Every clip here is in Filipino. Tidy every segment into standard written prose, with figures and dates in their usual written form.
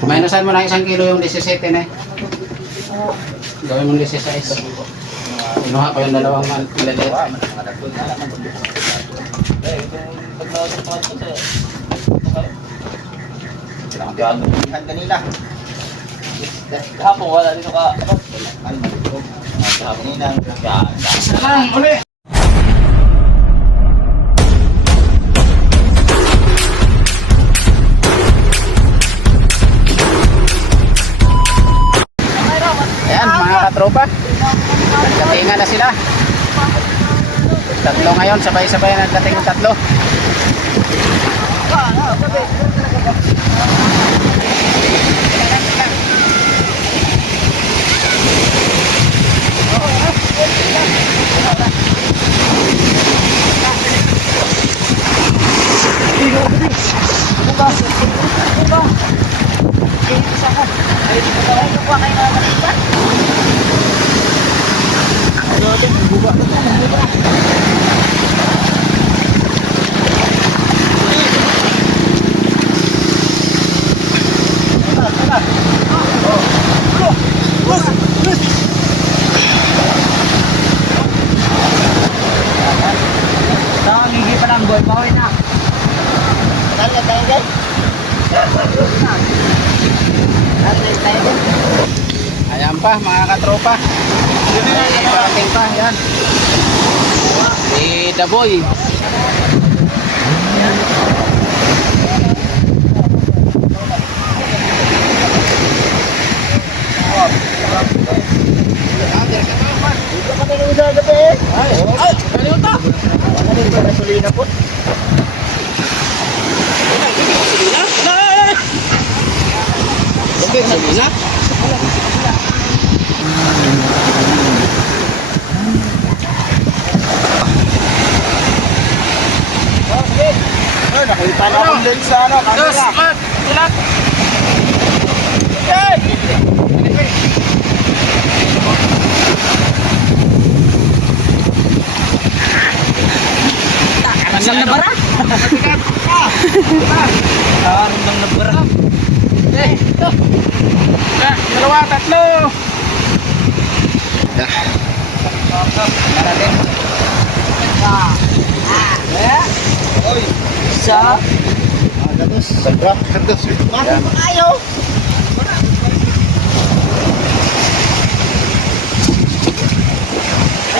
Minusan mo na 1 kilo yung 17 eh. Gawin mo 16. Inuha ko yung dalawang maliliit. Kailangan kanila. Kahapon wala dito ka. Kanina. Isa lang, uli! Ayan mga katropa, nagkatinga na sila. Tatlo ngayon, sabay-sabay nagkating yung tatlo. Ayan pa mga katropa. Parating pa, yan. Si Daboy. Ay, kalimutan. Gasolina po. Okay, sabi na. Nakita na akong din sa camera. Silat. Ramdam na bara? Ramdam na bara. Dalawa, tatlo. Parating. Oy, Sa gatos. Sabra. Gatos. Bakit pa kayo?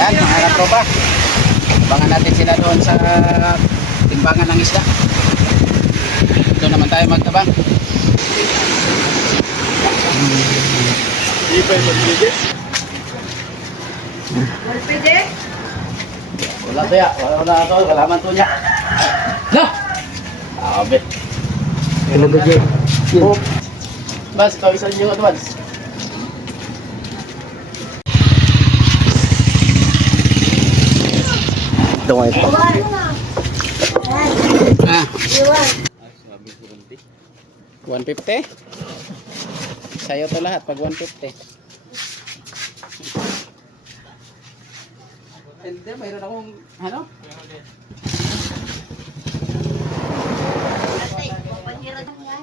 Ayan mga katropa. Abangan natin sila doon sa timbangan ng isda. Ito naman tayo magtabang. Wala to ya, wala to, kalaman to niya. No! Abet. ano ba dyan? Oh. Bas, kawisan nyo advance. Ito nga ito. Ah. 150? Sa'yo to lahat pag 150. Hindi, mayroon akong ano?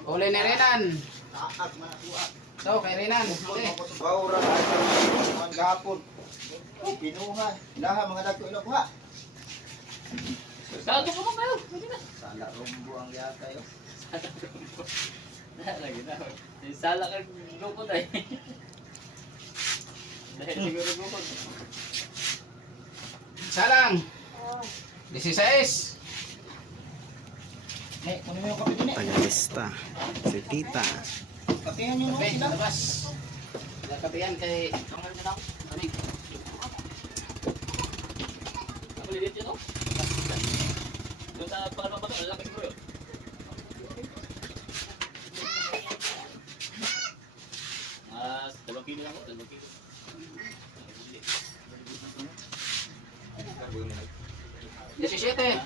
Uli ni Renan. So, kay Renan. Baura ang gapon. Pinuha. Laha mga dagko ilo buha. Gago ko kayo. Sana rumbo ang yata yo. Lagi na. Sala ka lukod ay. Dahil siguro lukod. Salang. 16. Eh, kunin mo yung kape din eh. Pangalista. Si Tita. Kapehan yung Okay, mga sila. labas. Nagkapian kay Amig. Ako lilit yun oh. Doon sa pangalawang bato, lalaki ko yun. Mas 2 kilo lang ako, 2 kilo. 17.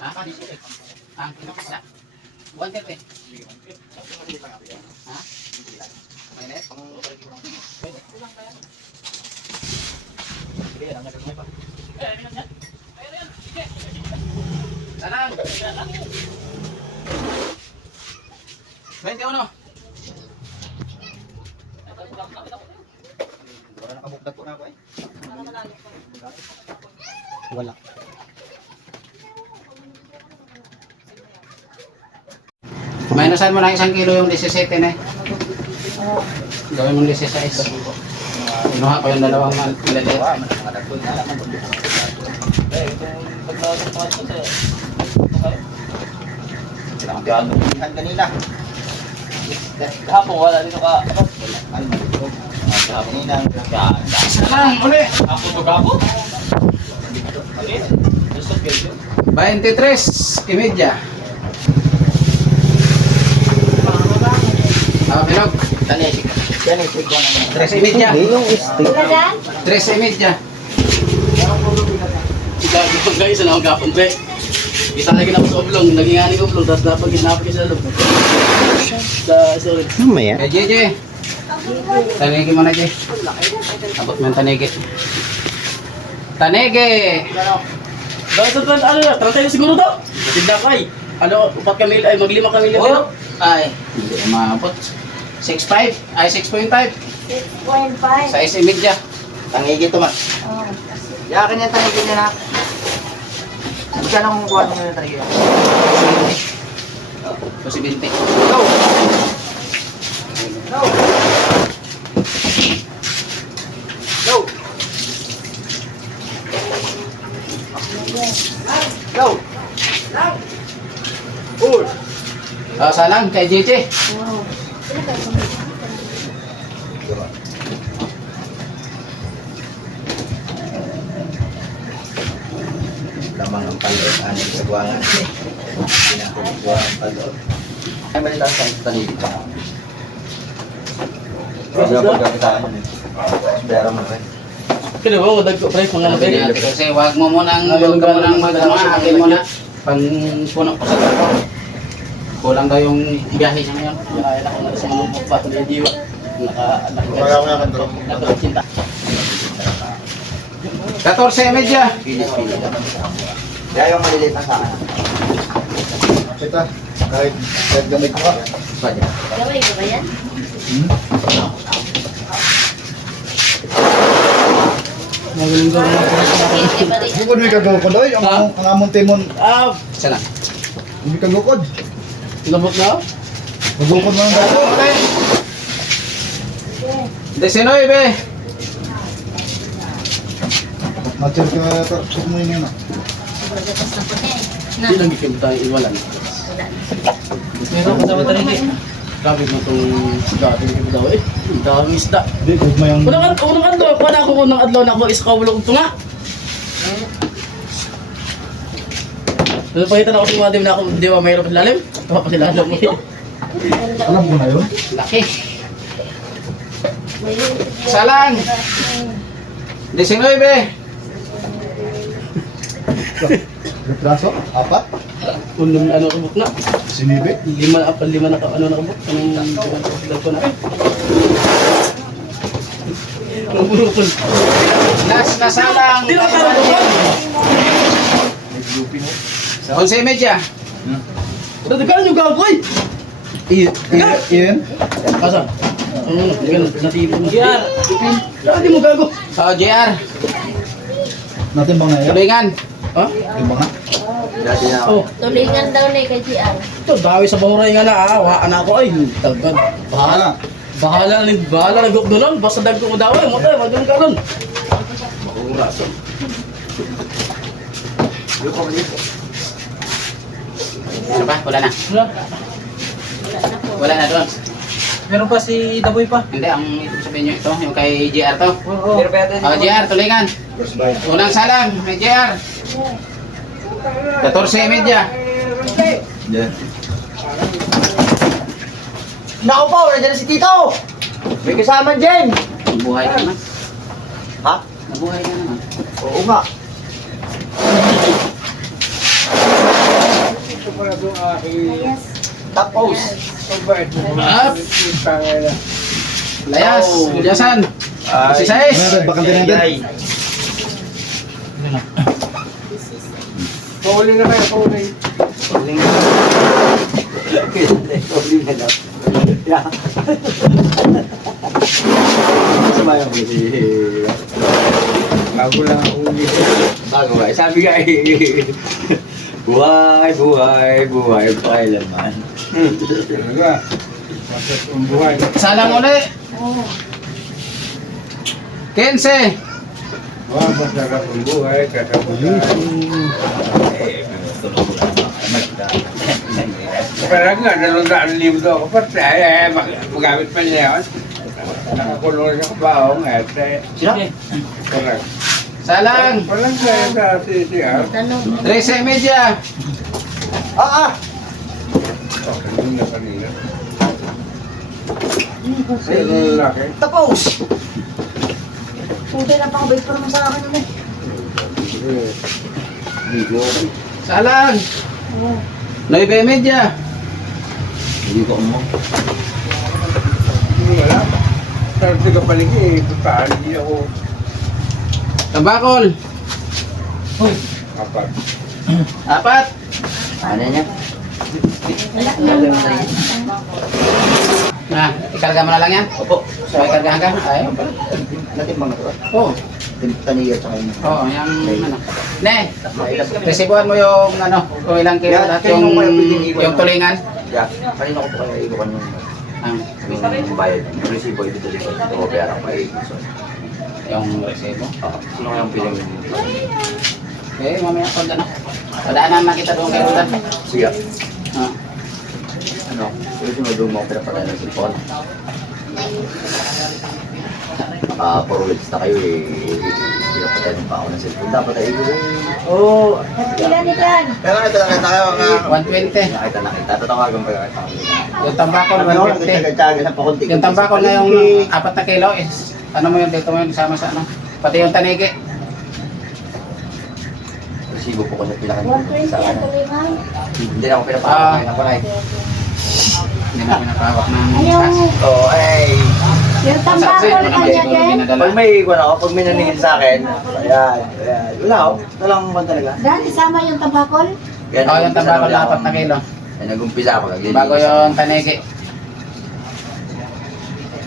Ah, ang kinakasla. 130. Ha? Mainit? Salang. 21. Wala nakabukdag ko na ako eh. Wala. Minusan mo ng 1 kilo yung 17 eh. Gawin mong 16. Kinuha ko yung dalawang maliliit. Mga dagko na lang. Pag nakasama ko sa... Kailangan kanina. Kahapon wala dito ka. Ay, malito. Kanina. Salang, uli. Kahapon to kahapon? Okay. Gusto kayo. 23:30. Bilog. Tanisik. Tanisik ko naman. 3:30. Yung stick. 3:30. Gagawin guys, ano ako kahapon pre. Isa lagi na ako sa oblong, naging ani ko oblong, tapos napag sa loob. Sorry. Mamaya. Kay JJ. Tanigi mo na, Jay. Abot mo yung tanigi. Tanigi! Dahil sa ano na, 30 siguro daw. Tinda kay. Ano, 4 kami, ay mag-5 kami lang. Oh, ay, hindi umabot. 6.5? Ay, 6.5. 6.5. Sa 6:30. Tangigi to man. Oh, Yakin yung tangigi niya na. Saan ang kuha mo yung tangigi? 20. Go! Go! Go! Go! Uy! Salang, kay JJ. wow. Lamang ang palot, aning sa buwangan. Pinakukuha ang palot. Ay, malita sa tanigit ka. Kasi ako pagkakitaan yun eh. Pero mo rin. Kaya ba, dagko pre, mga Sabi labay. niya, kasi wag mo munang akin mo na. Pang puno ko sa trapo. Kulang daw yung biyahe niya ngayon. Ay, ako na sa mga lupok pa, tuloy diwa. Kaya ko naman ito. Nakacinta. 14:30. Pilis-pilis. Kaya yung maliliit ang saan. Kita, kahit gamit ko ka. Pwede. Gawin ko ba yan? Magaling daw mga Hindi ba rin? Bukod may kagukod oy, ang amon timon, Ah, Isa lang. hindi kagukod. labot na? Kagukod mo ng dato. 19. Matil ka, tapos mo yun yun. Magatas na po eh. Na, Hindi lang ikim tayo iwalan. wala. Meron ko sa mata rin eh. Grabe mo itong gabi na daw eh. Ang daming isda. Hindi, good mo yung... Unang adlaw, paano ako unang adlaw na ako iskawulog ito nga? Napakita na ako sa mga dim na ako, di ba mayroon pa lalim? Tama pa sila alam mo yun. Alam mo na yun? Laki. Ngayon, Salang. 19. Retraso? Apat? Unang ano kabuk na. Sinibi? Lima na ano na kabuk. Anong dagko na eh. Anong bulukol? Last na salang. Di na tarong bulukol. Nag-looping mo. 11:30. Dagdagan yung gaboy. Iyan? Asa? Natibo mo. Yan. Dati mo gago. JR. Natin bang na yan? Tulingan. Ha? Natin bang na? Dati na ako. Oh. tulingan daw na kay GR. Ito, dawi sa bahuray nga na, waan ako ay, dagdag. Bahala. Bahala na guk doon, basta dagdag mo daw, mo tayo, magandang karon. Makuraso. Ano pa? Wala na. Wala. Wala na doon. Meron pa si Daboy pa. Hindi, ang ibig sabihin nyo ito, yung kay JR to. Oo. JR, tulingan. First bite. Unang salang, may JR. 14:30. Yan. Naku po, nandiyan na si Tito! May kasama dyan! Nabuhay ka naman. Ha? Nabuhay ka naman. Oo nga. Yes. Tapos. Up. Layas. Yasan. Si Sais. Bakante natin. Pauli na kayo, pauli. Uling na. Uling na daw. Yeah. Masama yung kasi. Bago lang ako ulit. Bago ba? Sabi nga eh. Buhay, buhay, buhay, kailanman. Talaga. Masas ang buhay. Salang uli. 15. Wah, masarap ang buhay. Katapusan. Parang nga, 200,000 ako. Pati, magamit pa niya yun. Nakakulong sa kabaong. Sino? Correct. Salang. Walang kaya sa CCR. Tanong. 13:30. Ah! Kanina. Sino lalaki? Tapos! Puti na pa ako, mo sa akin ulit. Video. Salang. 9:30. Hindi ko mo. Wala. Sabi ka paligi, putaan. Hindi ako Tambakol. kapag. 4. Ano niya? Na, ikarga mo na lang yan. Opo. So, ikargahan ka. Ayaw pala. Natimbang ito. Oo. Taniya tsaka yun. Oo, yung ano. Ne, resibuhan mo yung ano, kung ilang kilo Yeah, at kaya yung, nung may pwedeng yung tulingan. Yeah. Kanina ko po kaya ibukan yung bayad. Yung resibo ito dito. Ito ko pera ko kay Ison. Yung resibo. Sino kayang piling? Okay, mamaya pag ano. Padaanan na kita doon kay Rodan. Sige. Ah. Ano? Pero sinunod mo pera pala ng cellphone. Puro weeks na kayo eh. Pinapatayin pa ako ng cellphone. Dapat ay ito eh. Oo. Ilan ilan? Pero ito nakita kayo nga. 120. Nakita. Tatawagan pa yung Yung tambakol, 150. Tsaga-tsaga sa pakunti. Yung tambakol na yung 4 na kilo is, ano mo yun, dito mo yun, sama sa ano. Pati yung tanigi. Resibo po ko sa pinaka. 120 ang tulingan. Hindi na ako pinapakakain ako na eh. Hindi na pinapahawak ng Ayaw. cash. Oo, ay. Yung tambakol kanya din. Pag may ikuan ako, pag may naningin sa akin, ayan. Wala ako. Walang ban talaga. Dan, isama yung tambakol? Yan, Oo, yung tambakol na 4 na kilo. Ay, nag-umpisa ako. Naglilinis Bago yung tanigi.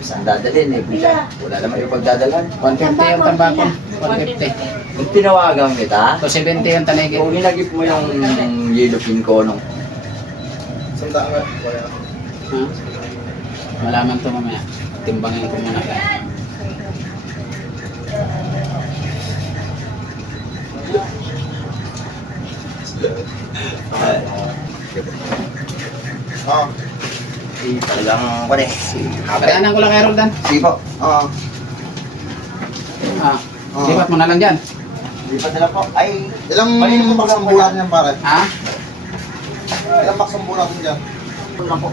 Isang dadalhin eh. Wala naman yung pagdadalan. 150 yung tambakol. 150. Kung tinawagan kita, 270 yung tanigi. kung hinagip mo yung yellow pin ko nung Hmm? Malaman to mamaya. Timbangin ko muna yan. talagang kung eh. Kailangan ko lang kay Roldan. Sige po. Oo. Ah, lipat mo na lang dyan. Lipat nila po. Ay, Ilang Maliit mo baksang ba bulan niyan pare? Ha? Ilang baksang bulan niyan? na po.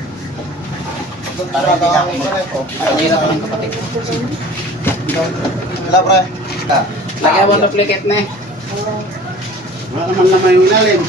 Para hindi niya Ang hirap pa ng kapatid. Wala pre. Lagyan mo duplicate na eh. Wala naman naman yung ilalim.